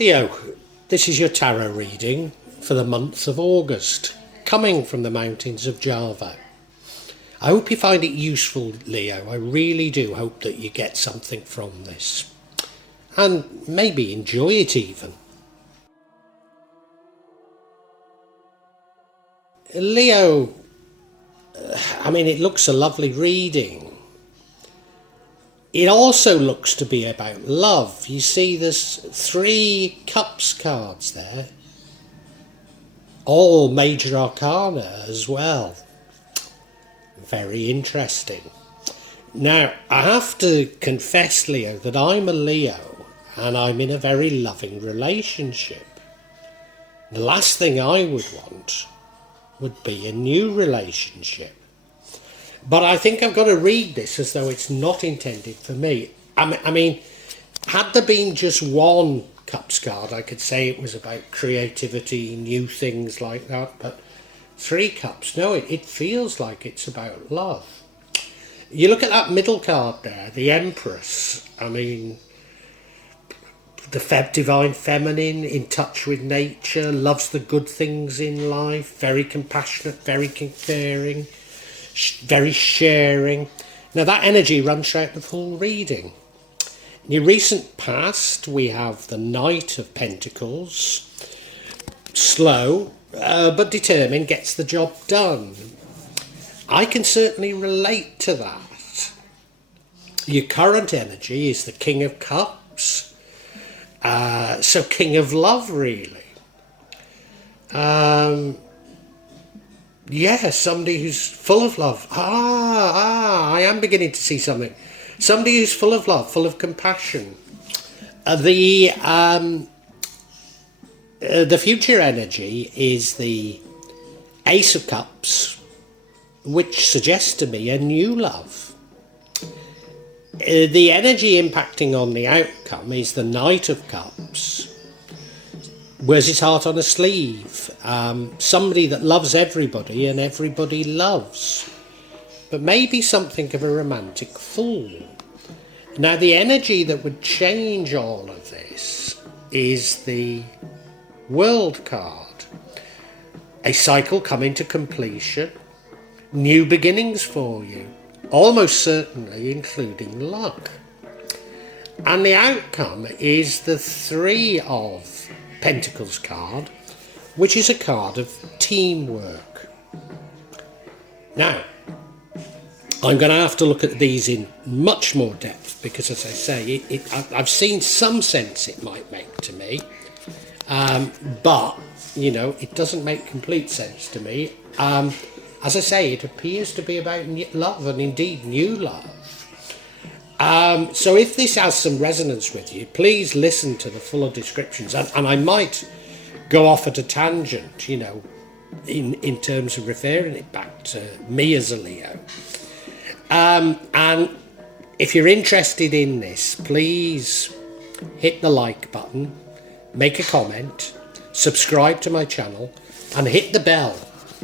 Leo, this is your tarot reading for the month of August, coming from the mountains of Java. I hope you find it useful, Leo. I really do hope that you get something from this. And maybe enjoy it even. Leo, it looks a lovely reading. It also looks to be about love. You see, there's 3 cups cards there. All major arcana as well. Very interesting. Now, I have to confess, Leo, that I'm a Leo and I'm in a very loving relationship. The last thing I would want would be a new relationship. But I think I've got to read this as though it's not intended for me. Had there been just one cups card, I could say it was about creativity, new things like that. But 3 cups, no, it feels like it's about love. You look at that middle card there, the Empress. The divine feminine, in touch with nature, loves the good things in life, very compassionate, very caring, very sharing. Now that energy runs throughout the full reading. In your recent past, we have the Knight of Pentacles. Slow, but determined, gets the job done. I can certainly relate to that. Your current energy is the King of Cups. So King of Love, really. Somebody who's full of love. I am beginning to see something. Somebody who's full of love, full of compassion. The future energy is the Ace of Cups, which suggests to me a new love. The energy impacting on the outcome is the Knight of Cups. Wears his heart on a sleeve. Somebody that loves everybody and everybody loves. But maybe something of a romantic fool. Now the energy that would change all of this is the World card. A cycle coming to completion. New beginnings for you. Almost certainly including luck. And the outcome is the 3 of Pentacles card, which is a card of teamwork. Now, I'm going to have to look at these in much more depth because, as I say, I've seen some sense it might make to me, but, it doesn't make complete sense to me. As I say, it appears to be about love, and indeed new love. So if this has some resonance with you, please listen to the fuller descriptions. And I might go off at a tangent, in terms of referring it back to me as a Leo. And if you're interested in this, please hit the like button, make a comment, subscribe to my channel, and hit the bell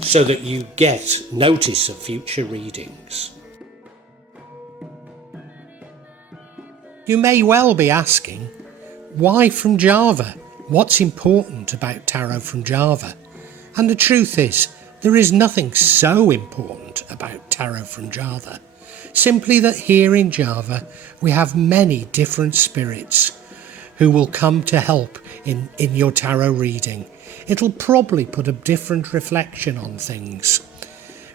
so that you get notice of future readings. You may well be asking, why from Java? What's important about tarot from Java? And the truth is, there is nothing so important about tarot from Java. Simply that here in Java, we have many different spirits who will come to help in your tarot reading. It'll probably put a different reflection on things.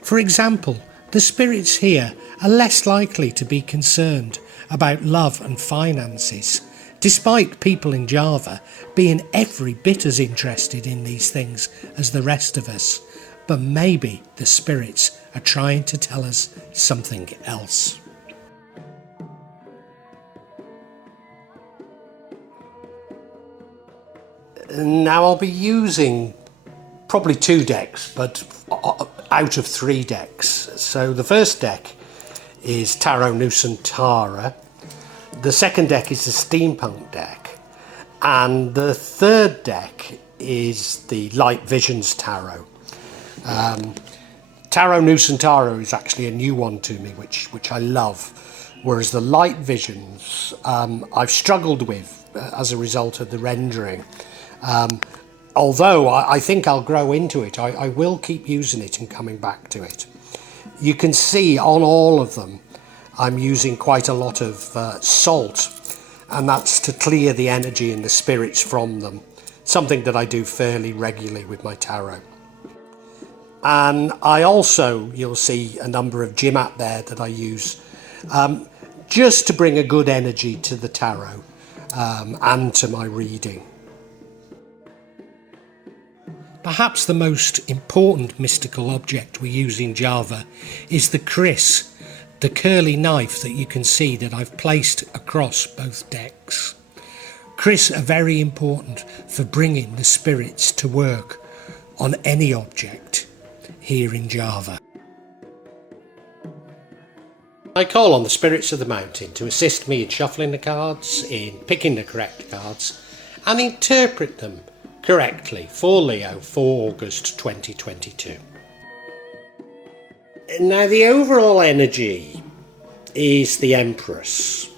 For example, the spirits here are less likely to be concerned about love and finances, despite people in Java being every bit as interested in these things as the rest of us. But maybe the spirits are trying to tell us something else. Now I'll be using probably 2 decks, but out of 3 decks. So the first deck is Tarot Nusantara. The second deck is the Steampunk deck. And the third deck is the Light Visions Tarot. Tarot Nusantara is actually a new one to me, which I love. whereas the light visions I've struggled with as a result of the rendering. Although I think I'll grow into it, I will keep using it and coming back to it. You can see on all of them I'm using quite a lot of salt, and that's to clear the energy and the spirits from them, something that I do fairly regularly with my tarot. And I also, you'll see a number of Jimat there that I use just to bring a good energy to the tarot and to my reading. Perhaps the most important mystical object we use in Java is the kris, the curly knife that you can see that I've placed across both decks. Kris are very important for bringing the spirits to work on any object here in Java. I call on the spirits of the mountain to assist me in shuffling the cards, in picking the correct cards, and interpret them correctly for Leo for August 2022. Now, the overall energy is the Empress,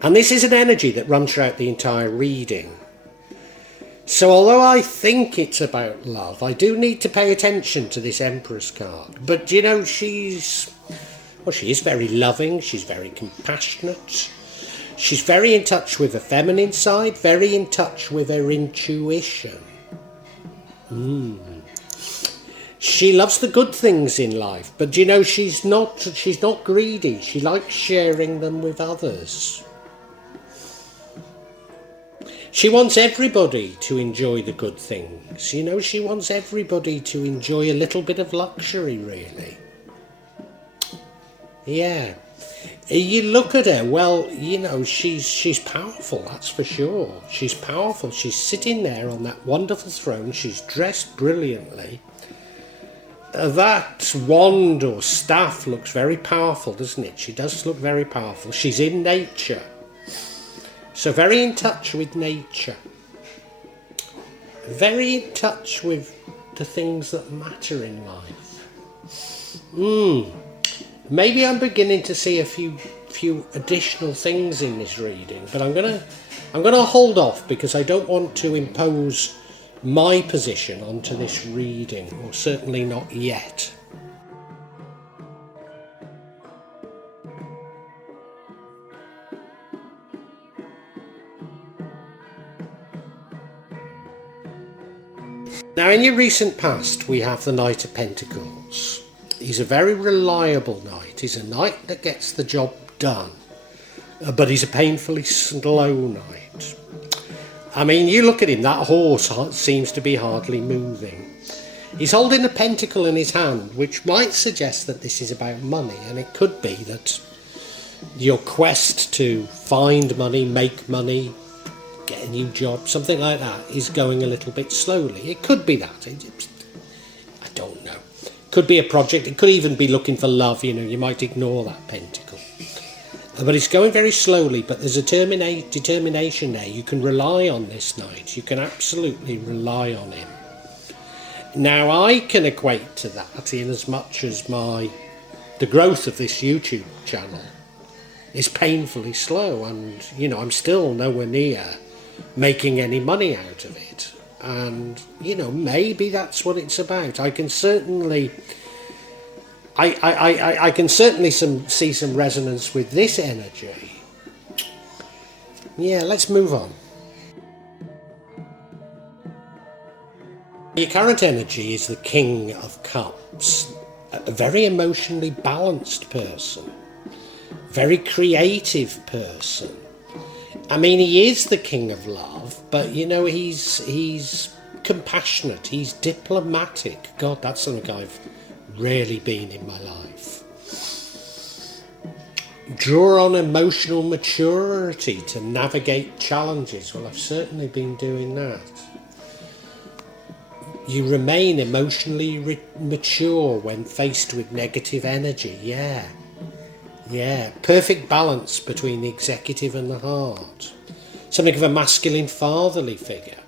and this is an energy that runs throughout the entire reading. So although I think it's about love, I do need to pay attention to this Empress card. But you know, she is very loving, she's very compassionate, she's very in touch with the feminine side, very in touch with her intuition. She loves the good things in life, but you know, she's not greedy. She likes sharing them with others. She wants everybody to enjoy the good things. You know, she wants everybody to enjoy a little bit of luxury, really. Yeah. You look at her, well, you know, she's powerful, that's for sure. She's powerful. She's sitting there on that wonderful throne. She's dressed brilliantly. That wand or staff looks very powerful, doesn't it? She does look very powerful. She's in nature. So very in touch with nature. Very in touch with the things that matter in life. Maybe I'm beginning to see a few additional things in this reading, but I'm gonna hold off because I don't want to impose my position onto this reading, or certainly not yet. Now, in your recent past, we have the Knight of Pentacles. He's a very reliable knight. He's a knight that gets the job done, but he's a painfully slow knight. I mean, you look at him, that horse seems to be hardly moving. He's holding a pentacle in his hand, which might suggest that this is about money, and it could be that your quest to find money, make money, get a new job, something like that, is going a little bit slowly. It could be that. I don't know. Could be a project. It could even be looking for love. You know, you might ignore that pentacle. But it's going very slowly, but there's a determination there. You can rely on this knight. You can absolutely rely on him. Now, I can equate to that in as much as the growth of this YouTube channel is painfully slow, and, you know, I'm still nowhere near making any money out of it. And, you know, maybe that's what it's about. I can certainly see some resonance with this energy. Yeah, let's move on. Your current energy is the King of Cups, a very emotionally balanced person, very creative person. I mean, he is the King of Love, but, you know, he's compassionate, he's diplomatic. God, that's something I've rarely been in my life. Draw on emotional maturity to navigate challenges. Well, I've certainly been doing that. You remain emotionally mature when faced with negative energy. Yeah, perfect balance between the executive and the heart. Something of a masculine fatherly figure,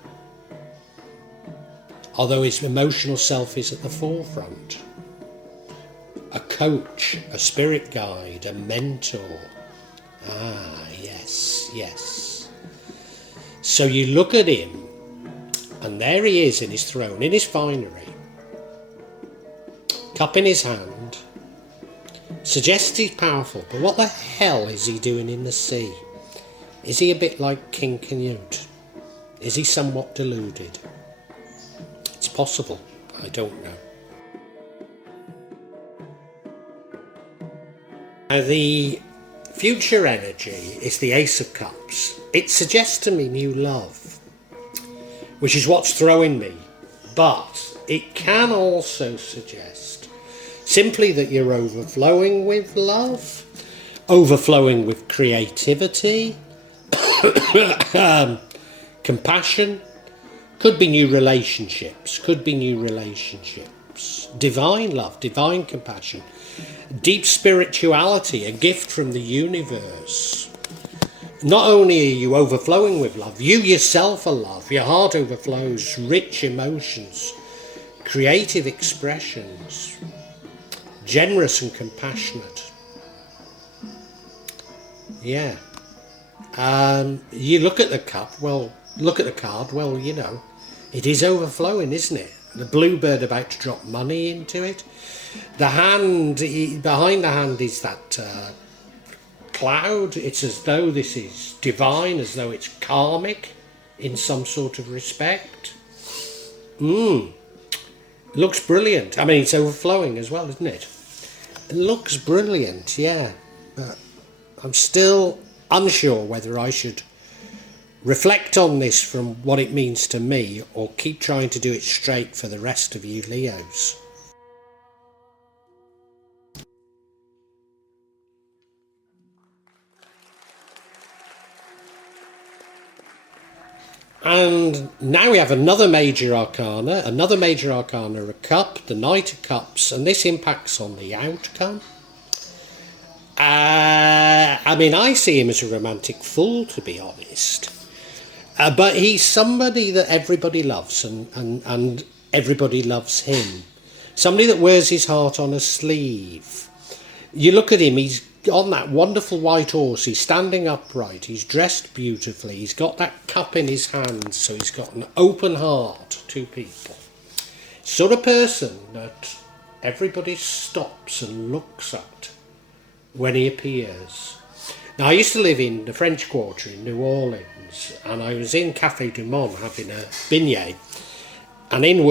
although his emotional self is at the forefront. A coach, a spirit guide, a mentor, Ah, yes, yes. So you look at him, and there he is in his throne, in his finery, cup in his hand, suggests he's powerful, but what the hell is he doing in the sea? Is he a bit like King Canute? Is he somewhat deluded? It's possible, I don't know. Now the future energy is the Ace of Cups. It suggests to me new love, which is what's throwing me, but it can also suggest simply that you're overflowing with love, overflowing with creativity, compassion, could be new relationships, divine love, divine compassion, deep spirituality, a gift from the universe. Not only are you overflowing with love, you yourself are love, your heart overflows, rich emotions, creative expressions, generous and compassionate. Yeah. You look at the cup, well, look at the card, well, you know, it is overflowing, isn't it? The bluebird about to drop money into it. The hand, behind the hand is that cloud. It's as though this is divine, as though it's karmic in some sort of respect. Looks brilliant. I mean, it's overflowing as well, isn't it? It looks brilliant, yeah. But I'm still unsure whether I should reflect on this from what it means to me or keep trying to do it straight for the rest of you Leos. And now we have another major arcana, a cup, the Knight of Cups, and this impacts on the outcome. I mean, I see him as a romantic fool, to be honest. But he's somebody that everybody loves, and everybody loves him. Somebody that wears his heart on a sleeve. You look at him, he's on that wonderful white horse, he's standing upright, he's dressed beautifully, he's got that cup in his hand, so he's got an open heart to people. Sort of person that everybody stops and looks at when he appears. Now, I used to live in the French Quarter in New Orleans, and I was in Café du Monde having a beignet, and in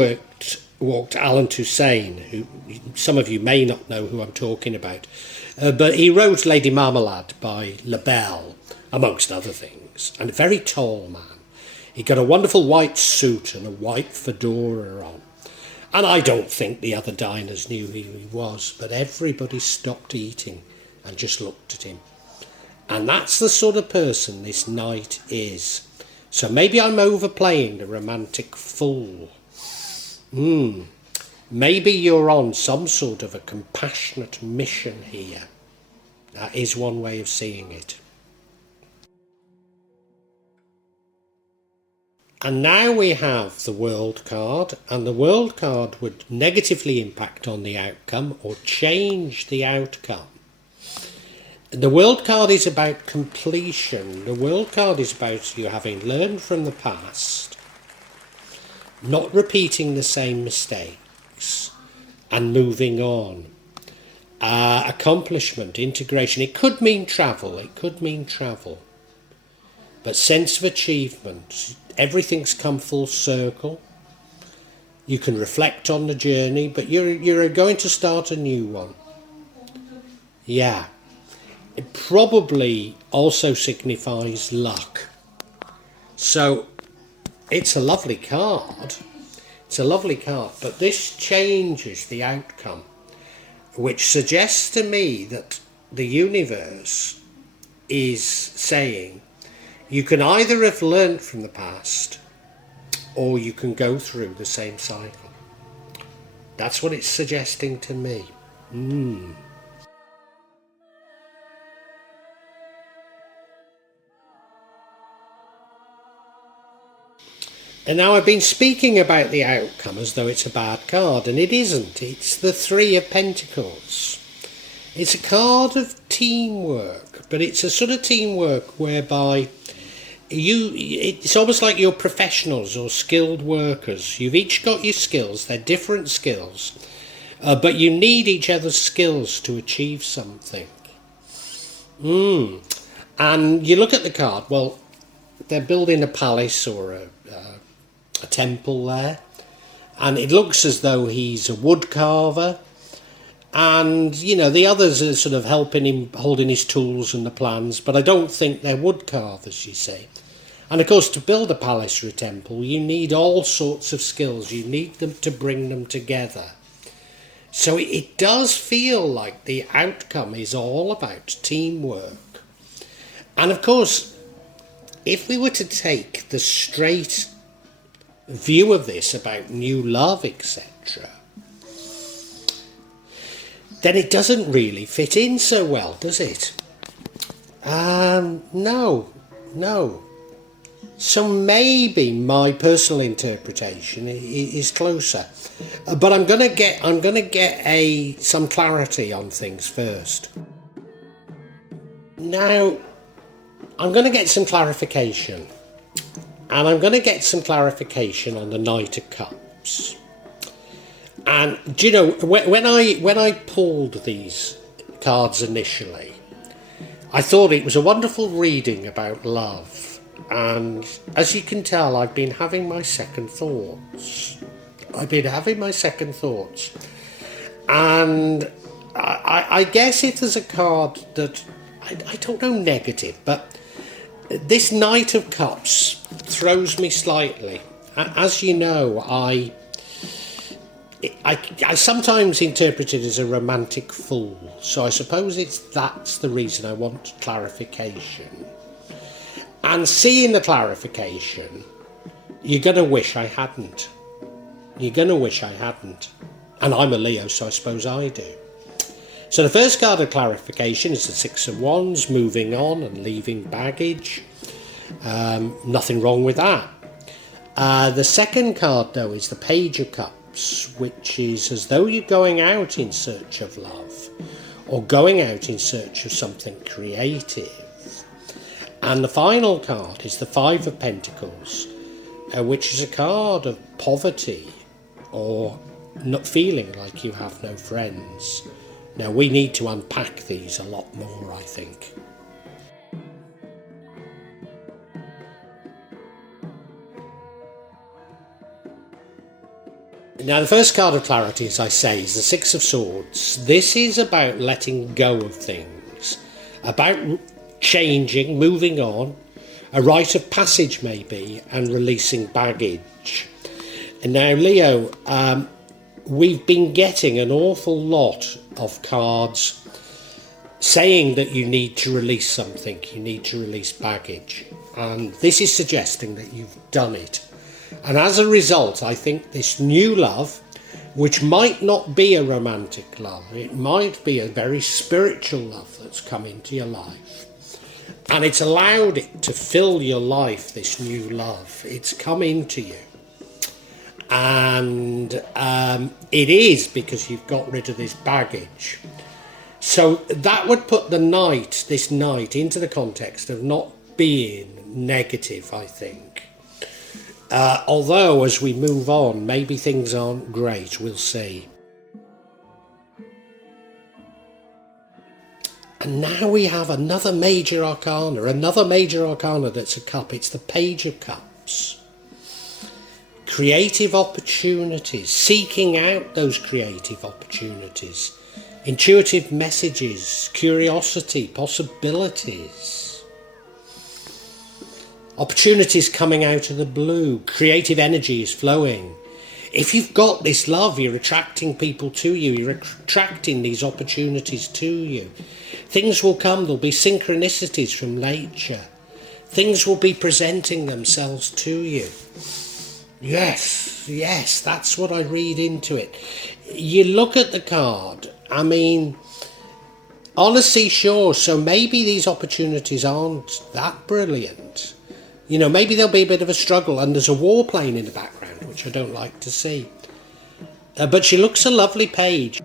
walked Alan Toussaint, who some of you may not know who I'm talking about, but he wrote Lady Marmalade by La Belle, amongst other things, and a very tall man. He got a wonderful white suit and a white fedora on, and I don't think the other diners knew who he was, but everybody stopped eating and just looked at him. And that's the sort of person this knight is. So maybe I'm overplaying the romantic fool. Maybe you're on some sort of a compassionate mission here. That is one way of seeing it. And now we have the World card, and the World card would negatively impact on the outcome or change the outcome. The World card is about completion. The World card is about you having learned from the past, not repeating the same mistakes, and moving on. Accomplishment, integration. It could mean travel. But sense of achievement. Everything's come full circle. You can reflect on the journey, but you're going to start a new one. Yeah. It probably also signifies luck. So it's a lovely card. But this changes the outcome, which suggests to me that the universe is saying you can either have learnt from the past or you can go through the same cycle. That's what it's suggesting to me. And now I've been speaking about the outcome as though it's a bad card, and it isn't. It's the Three of Pentacles. It's a card of teamwork, but it's a sort of teamwork whereby it's almost like you're professionals or skilled workers. You've each got your skills, they're different skills, but you need each other's skills to achieve something. And you look at the card, well, they're building a palace or a temple there, and it looks as though he's a wood carver, and the others are sort of helping him, holding his tools and the plans, but I don't think they're wood carvers, you see. And of course, to build a palace or a temple, you need all sorts of skills. You need them to bring them together. So it does feel like the outcome is all about teamwork. And of course, if we were to take the straight view of this about new love, etc., then it doesn't really fit in so well, does it? No. So maybe my personal interpretation is closer, but I'm gonna get some clarity on things first. Now, I'm gonna get some clarification, and I'm gonna get some clarification on the Knight of Cups. And do you know, when I pulled these cards initially, I thought it was a wonderful reading about love. And as you can tell, I've been having my second thoughts. And I guess it is a card that, I don't know negative, but this Knight of Cups throws me slightly. As you know, I sometimes interpret it as a romantic fool, so I suppose that's the reason I want clarification. And seeing the clarification, you're going to wish I hadn't. And I'm a Leo, so I suppose I do. So the first card of clarification is the Six of Wands, moving on and leaving baggage. Nothing wrong with that. The second card, though, is the Page of Cups, which is as though you're going out in search of love or going out in search of something creative. And the final card is the Five of Pentacles, which is a card of poverty or not feeling like you have no friends. Now, we need to unpack these a lot more, I think. Now, the first card of clarity, as I say, is the Six of Swords. This is about letting go of things, about changing, moving on, a rite of passage maybe, and releasing baggage. And now, Leo, we've been getting an awful lot of cards saying that you need to release something, you need to release baggage. And this is suggesting that you've done it. And as a result, I think this new love, which might not be a romantic love, it might be a very spiritual love that's come into your life. And it's allowed it to fill your life, this new love. It's come into you. And it is because you've got rid of this baggage. So that would put this Knight, into the context of not being negative, I think. Although, as we move on, maybe things aren't great, we'll see. And now we have another major arcana that's a cup. It's the Page of Cups. Creative opportunities, seeking out those creative opportunities, intuitive messages, curiosity, possibilities. Opportunities coming out of the blue, creative energy is flowing. If you've got this love, you're attracting people to you, you're attracting these opportunities to you. Things will come, there'll be synchronicities from nature. Things will be presenting themselves to you. Yes, that's what I read into it. You look at the card, I mean, honestly, sure, so maybe these opportunities aren't that brilliant. You know, maybe there'll be a bit of a struggle, and there's a war playing in the background, which I don't like to see. But she looks a lovely page.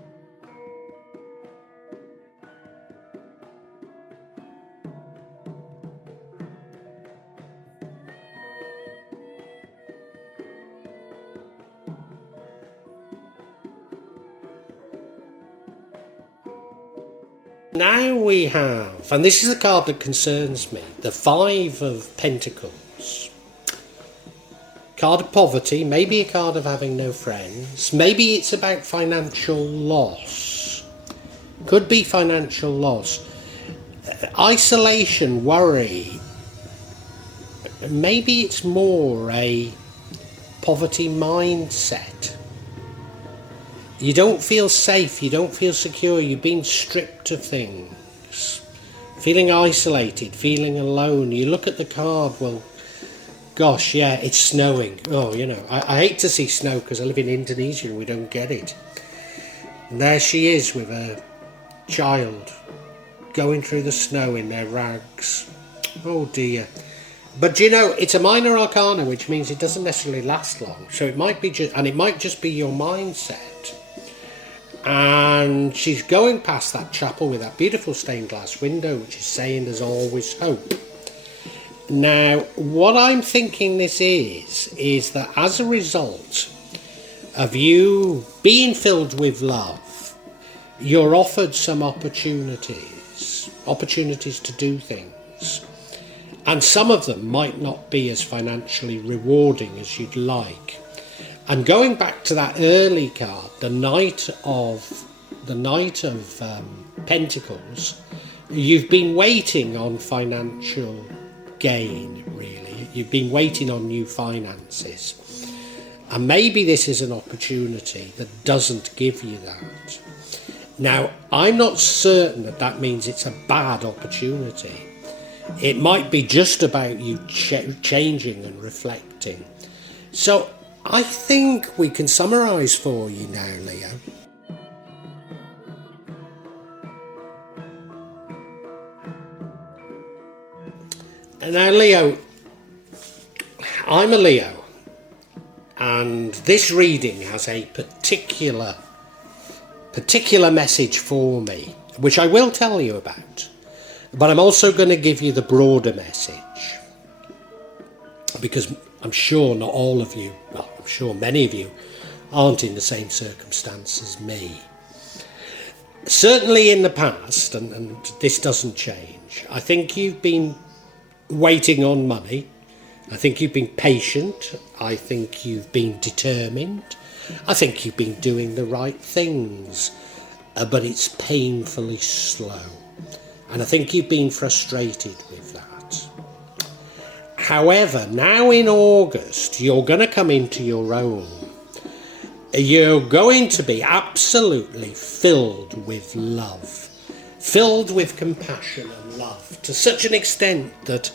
Now we have, and this is the card that concerns me, the Five of Pentacles. Card of poverty, maybe a card of having no friends. Maybe it's about financial loss. Could be financial loss. Isolation, worry. Maybe it's more a poverty mindset. You don't feel safe, you don't feel secure, you've been stripped of things. Feeling isolated, feeling alone. You look at the card, well, gosh, yeah, it's snowing. Oh, you know, I hate to see snow because I live in Indonesia and we don't get it. And there she is with her child going through the snow in their rags. Oh dear. But you know, it's a minor arcana, which means it doesn't necessarily last long. So it might be it might just be your mindset. And she's going past that chapel with that beautiful stained glass window, which is saying there's always hope. Now, what I'm thinking this is that as a result of you being filled with love, you're offered some opportunities to do things. And some of them might not be as financially rewarding as you'd like. And going back to that early card, the Knight of Pentacles, you've been waiting on financial gain, really. You've been waiting on new finances. And maybe this is an opportunity that doesn't give you that. Now, I'm not certain that means it's a bad opportunity. It might be just about you changing and reflecting. So I think we can summarise for you now, Leo. Now, Leo, I'm a Leo, and this reading has a particular message for me, which I will tell you about. But I'm also going to give you the broader message, because I'm sure not all of you, well, I'm sure many of you aren't in the same circumstance as me. Certainly in the past, and this doesn't change, I think you've been waiting on money. I think you've been patient. I think you've been determined. I think you've been doing the right things, but it's painfully slow. And I think you've been frustrated with that. However, now in August, you're going to come into your own. You're going to be absolutely filled with love, filled with compassion and love, to such an extent that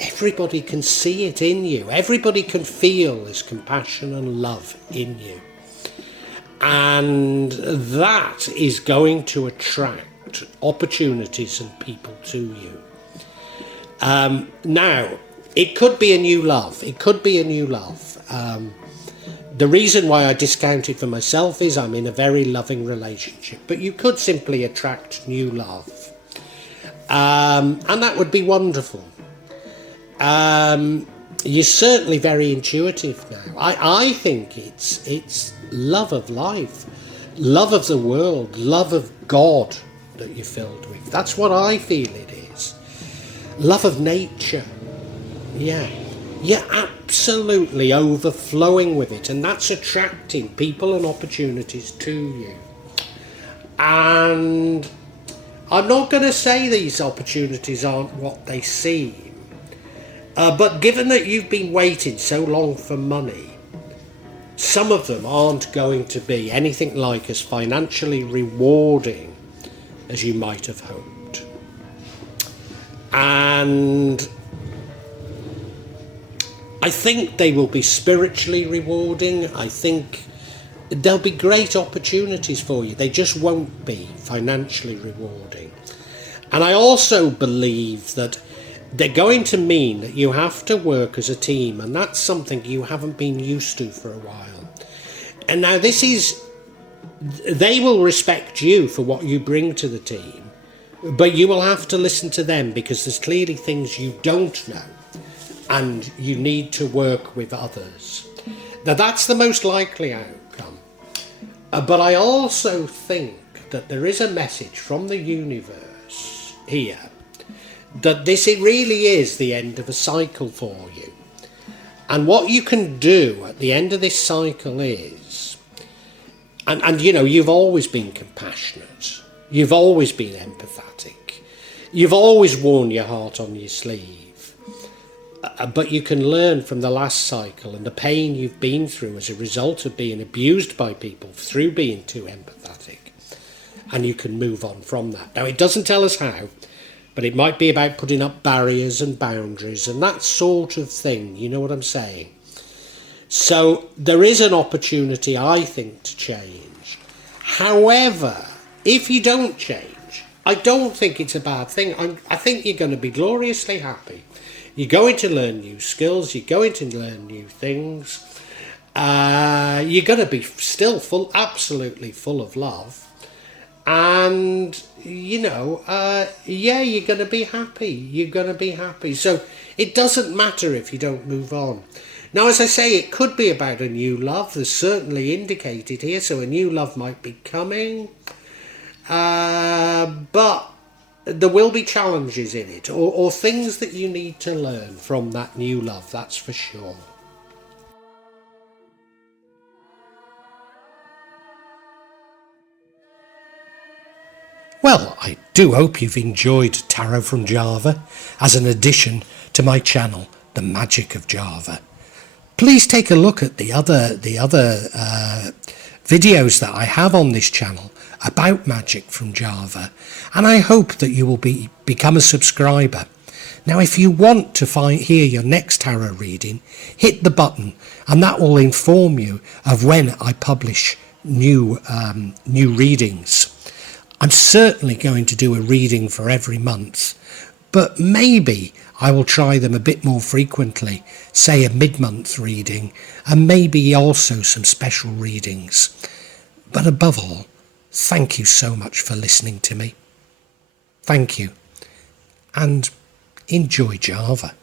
everybody can see it in you. Everybody can feel this compassion and love in you. And that is going to attract opportunities and people to you. Now, it could be a new love. It could be a new love. The reason why I discount it for myself is I'm in a very loving relationship, but you could simply attract new love. And that would be wonderful. You're certainly very intuitive now. I think it's love of life, love of the world, love of God that you're filled with. That's what I feel it is. Love of nature. Yeah. You're absolutely overflowing with it, and that's attracting people and opportunities to you. And I'm not going to say these opportunities aren't what they seem, but given that you've been waiting so long for money, some of them aren't going to be anything like as financially rewarding as you might have hoped. And I think they will be spiritually rewarding. I think there'll be great opportunities for you. They just won't be financially rewarding. And I also believe that they're going to mean that you have to work as a team, and that's something you haven't been used to for a while. And now they will respect you for what you bring to the team, but you will have to listen to them because there's clearly things you don't know, and you need to work with others. Now that's the most likely outcome. But I also think that there is a message from the universe here that this it really is the end of a cycle for you. And what you can do at the end of this cycle is, and you know, you've always been compassionate, you've always been empathetic, you've always worn your heart on your sleeve, but you can learn from the last cycle and the pain you've been through as a result of being abused by people through being too empathetic, and you can move on from that. Now, it doesn't tell us how, but it might be about putting up barriers and boundaries and that sort of thing, you know what I'm saying? So there is an opportunity, I think, to change. However, if you don't change, I don't think it's a bad thing. I think you're going to be gloriously happy. You're going to learn new skills, you're going to learn new things, you're going to be still absolutely full of love. And, you know, yeah, you're going to be happy. You're going to be happy. So it doesn't matter if you don't move on. Now, as I say, it could be about a new love. There's certainly indicated here. So a new love might be coming. But there will be challenges in it, or things that you need to learn from that new love. That's for sure. Well, I do hope you've enjoyed Tarot from Java as an addition to my channel, The Magic of Java. Please take a look at the other videos that I have on this channel about magic from Java, and I hope that you will become a subscriber. Now, if you want to hear your next tarot reading, hit the button, and that will inform you of when I publish new readings. I'm certainly going to do a reading for every month, but maybe I will try them a bit more frequently, say a mid-month reading, and maybe also some special readings. But above all, thank you so much for listening to me. Thank you, and enjoy Java.